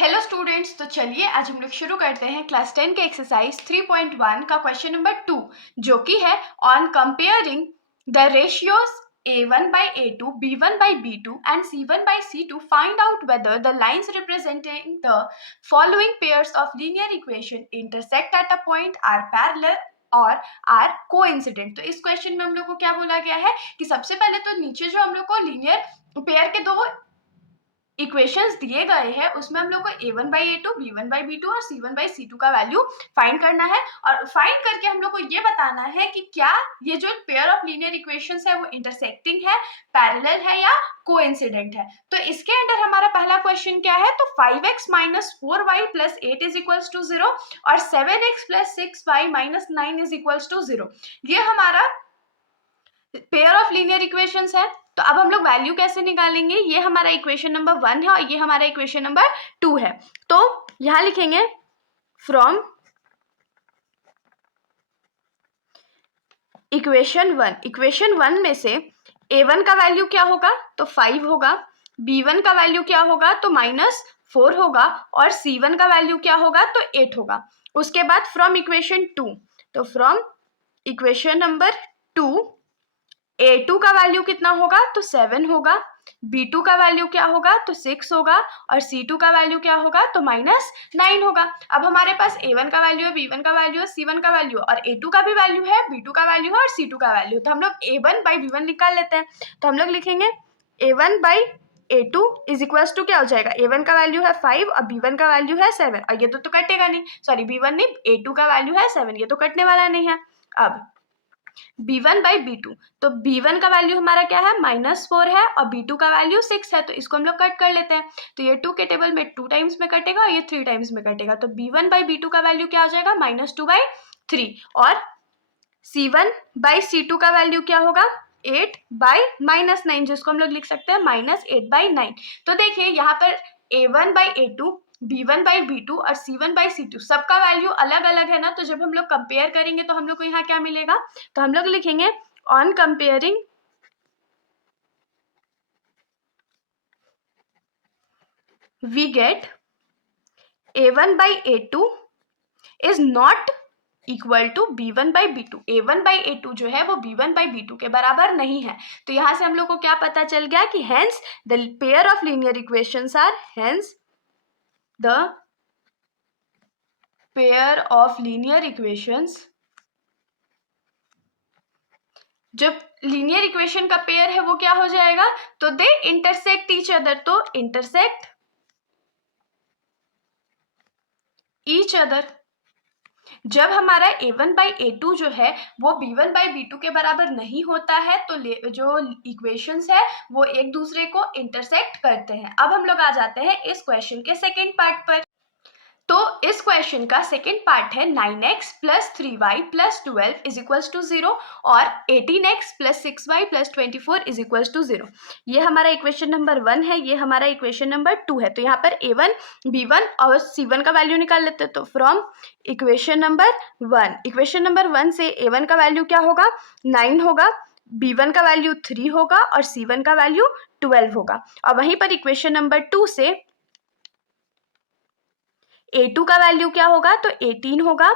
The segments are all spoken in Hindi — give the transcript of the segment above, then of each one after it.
हेलो स्टूडेंट्स, तो चलिए आज हम लोग शुरू करते हैं क्लास 10 के एक्सरसाइज 3.1 का क्वेश्चन नंबर 2, जो कि है on comparing the ratios a1 by a2, b1 by b2 and c1 by c2, find out whether the lines representing the following pairs of linear equation intersect at a point, are parallel और आर कोइंसिडेंट। तो इस क्वेश्चन में हम लोग को क्या बोला गया है कि सबसे पहले तो नीचे जो हम लोग को लीनियर पेयर के दो इक्वेशंस दिए गए हैं उसमें हम लोग को a1 by a2, b1 by b2 और c1 by c2 का वैल्यू फाइंड करना है। और फाइंड करके हम लोग को ये बताना है कि क्या ये जो पेयर ऑफ लीनियर इक्वेशंस है वो इंटरसेक्टिंग है, पैरेलल है या कोइंसिडेंट है। तो इसके अंदर हमारा पहला क्वेश्चन क्या है, तो 5x minus 4y plus 8 is equals to 0 और 7x plus 6y minus 9 is equals to 0, ये हमारा पेयर ऑफ लीनियर इक्वेशंस है। तो अब हम लोग वैल्यू कैसे निकालेंगे, ये हमारा इक्वेशन नंबर 1 है और ये हमारा इक्वेशन नंबर 2 है। तो यहां लिखेंगे फ्रॉम इक्वेशन 1 में से a1 का वैल्यू क्या होगा, तो 5 होगा, b1 का वैल्यू क्या होगा, तो -4 होगा और c1 का वैल्यू क्या होगा, तो 8 होगा। उसके बाद फ्रॉम इक्वेशन 2, तो फ्रॉम इक्वेशन नंबर 2 a2 का वैल्यू कितना होगा, तो 7 होगा, b2 का वैल्यू क्या होगा, तो 6 होगा और c2 का वैल्यू क्या होगा, तो -9 होगा। अब हमारे पास a1 का वैल्यू है, b1 का वैल्यू है, c1 का वैल्यू और a2 का भी वैल्यू है, b2 का वैल्यू है और c2 का वैल्यू। तो हम लोग a1 by b1 निकाल लेते हैं। तो हम लोग लिखेंगे a1 by a2 is equals to क्या हो जाएगा, a1 का वैल्यू है 5 और b1 का वैल्यू है 7 और ये तो कटेगा नहीं, सॉरी b1 नहीं, a2 का वैल्यू है 7, ये तो कटने वाला नहीं है। अब b1 by b2, तो b1 का वैल्यू हमारा क्या है, -4 है और b2 का वैल्यू 6 है, तो इसको हम लोग कट कर लेते हैं। तो ये 2 के टेबल में 2 टाइम्स में कटेगा और ये 3 टाइम्स में कटेगा। तो b1 by b2 का वैल्यू क्या हो जाएगा, -2/3 और c1 by c2 का वैल्यू क्या होगा, 8/-9, जिसको हम लोग लिख सकते हैं -8/9। तो देखिए यहाँ पर a1 by a2, b1 by b2 और c1 by c2 सबका वैल्यू अलग अलग है ना। तो जब हम लोग कंपेयर करेंगे तो हम लोग को यहाँ क्या मिलेगा, तो हम लोग लिखेंगे on comparing we get a1 by a2 is not equal to b1 by b2। a1 by a2 जो है वो b1 by b2 के बराबर नहीं है। तो यहां से हम लोग को क्या पता चल गया कि hence the pair of linear equations are, hence the pair of linear equations, जब लीनियर इक्वेशन का पेयर है वो क्या हो जाएगा, तो दे इंटरसेक्ट ईच अदर। तो इंटरसेक्ट ईच अदर, जब हमारा a1 by a2 जो है वो b1 by b2 के बराबर नहीं होता है तो जो इक्वेशंस है वो एक दूसरे को इंटरसेक्ट करते हैं। अब हम लोग आ जाते हैं इस क्वेश्चन के सेकेंड पार्ट पर। तो इस क्वेश्चन का सेकेंड पार्ट है 9x plus 3y plus 12 is equals to 0 और 18x plus 6y plus 24 is equals to 0। ये हमारा इक्वेशन नंबर 1 है, ये हमारा इक्वेशन नंबर 2 है। तो यहाँ पर a1, b1 और c1 का वैल्यू निकाल लेते हैं। तो from equation number 1, equation number 1 से a1 का वैल्यू क्या होगा, 9 होगा, b1 का वैल्यू 3 होगा और c1 का वैल्यू 12 होगा। और वहीं पर इक्वेशन नंबर 2 से a2 का वैल्यू क्या होगा, तो 18 होगा,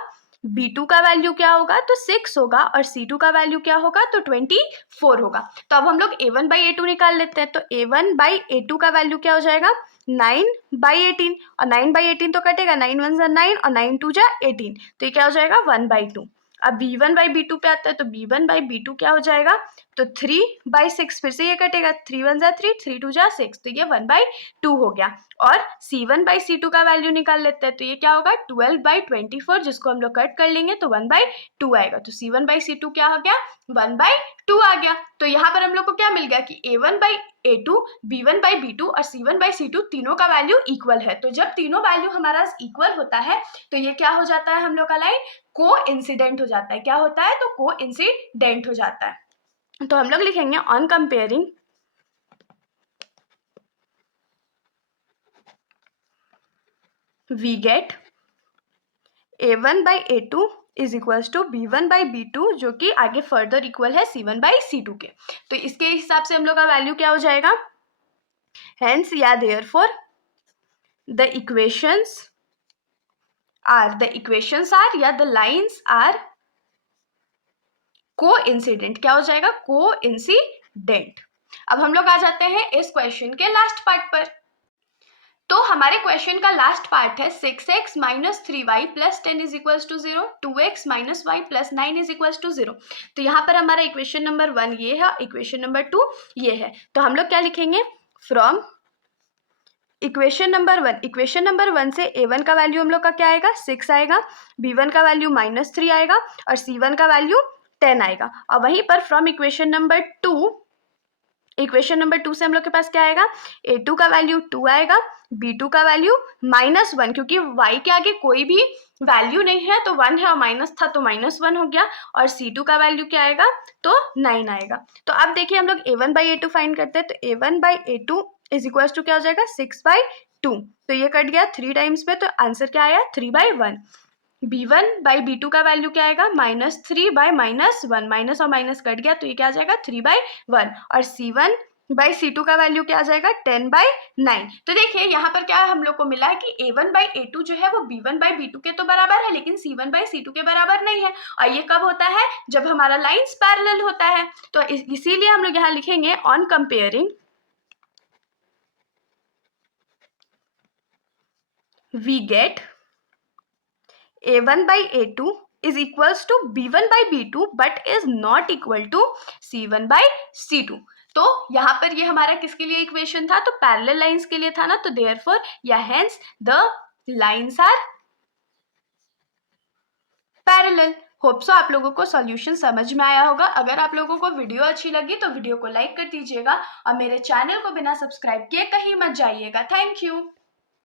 b2 का वैल्यू क्या होगा, तो 6 होगा और c2 का वैल्यू क्या होगा, तो 24 होगा। तो अब हम लोग a1 by a2 निकाल लेते हैं। तो a1 by a2 का वैल्यू क्या हो जाएगा, 9/18 और 9/18 तो कटेगा, 9 1 जा 9 और 9 2 जा 18, तो ये क्या हो जाएगा 1/2। अब b1 by b2 पे आता है तो b1 by b2 क्या हो जाएगा, तो 3/6, फिर से ये कटेगा, 3 1 जा 3, 3 2 जा 6, तो ये 1/2 हो गया। और c1 by c2 का वैल्यू निकाल लेते हैं। तो ये क्या होगा, 12/24, जिसको हम लोग कट कर लेंगे तो 1/2 आएगा। तो c1 by c2 क्या हो गया, 1/2 आ गया। तो यहाँ पर हम लोग को क्या मिल गया कि a1 by a2, b1 by b2 और c1 by c2 तीनों का वैल्यू इक्वल है। तो जब तीनों वैल्यू हमारा इक्वल होता है तो ये क्या हो जाता है, हम लोग का लाइन को इंसिडेंट हो जाता है। क्या होता है, तो को इंसिडेंट हो जाता है। तो हम लोग लिखेंगे on comparing we get a1 by a2 is equals to b1 by b2, जो कि आगे फर्दर इक्वल है c1 by c2 के। तो इसके हिसाब से हम लोग का वैल्यू क्या हो जाएगा, हेंस या देयरफॉर द इक्वेशंस आर या द लाइन्स आर कोइंसिडेंट। क्या हो जाएगा? कोइंसिडेंट। अब हम लोग आ जाते हैं इस क्वेश्चन के लास्ट पार्ट पर। तो हमारे क्वेश्चन का लास्ट पार्ट है 6x minus 3y plus 10 is equals to 0, 2x minus Y plus 9 is equals to 0। तो यहाँ पर हमारा इक्वेशन नंबर 1 ये है, इक्वेशन नंबर 2 ये है। तो हम लोग क्या लिखेंगे? फ्रॉम इक्वेशन नंबर 1 से a1 का वैल्यू हम लोग का क्या आएगा? 6 आएगा, b1 का वैल्यू -3 आएगा और c1 का वैल्यू 10 आएगा। और वहीं पर फ्रॉम इक्वेशन नंबर 2 से हम लोग के पास क्या आएगा? a2 का वैल्यू 2 आएगा, b2 का वैल्यू -1, क्योंकि y के आगे कोई भी वैल्यू नहीं है तो 1 है और माइनस था तो -1 हो गया। और c2 का वैल्यू क्या आएगा? तो 9 आएगा। तो अब देखिए हम लोग a1/a2 फाइंड करते हैं। तो a1/a2 इज इक्वल टू क्या हो जाएगा? 6/2। तो ये कट गया 3 टाइम्स में, तो आंसर क्या आया? 3/1। b1/b2 का वैल्यू क्या आएगा? -3/-1, माइनस और माइनस कट गया तो ये क्या आ जाएगा? 3/1। और c1/c2 का वैल्यू क्या आ जाएगा? 10/9। तो देखिए यहाँ पर क्या हम लोग को मिला है कि a1/a2 जो है वो b1/b2 के तो बराबर है, लेकिन c1/c2 के बराबर नहीं है। और ये कब होता है? जब हमारा लाइन्स पैरेलल होता है। तो इसीलिए हम लोग यहाँ लिखेंगे on comparing we get a1/a2 is equals to b1/b2 but is not equal to c1/c2। तो यहाँ पर ये हमारा किसके लिए इक्वेशन था? तो पैरेलल लाइंस के लिए था ना, तो देयरफॉर या hence the lines are parallel. Hope so आप लोगों को सॉल्यूशन समझ में आया होगा। अगर आप लोगों को वीडियो अच्छी लगी तो वीडियो को लाइक कर दीजिएगा और मेरे चैनल को बिना सब्सक्राइब किए कहीं मत जाइएगा। Thank you.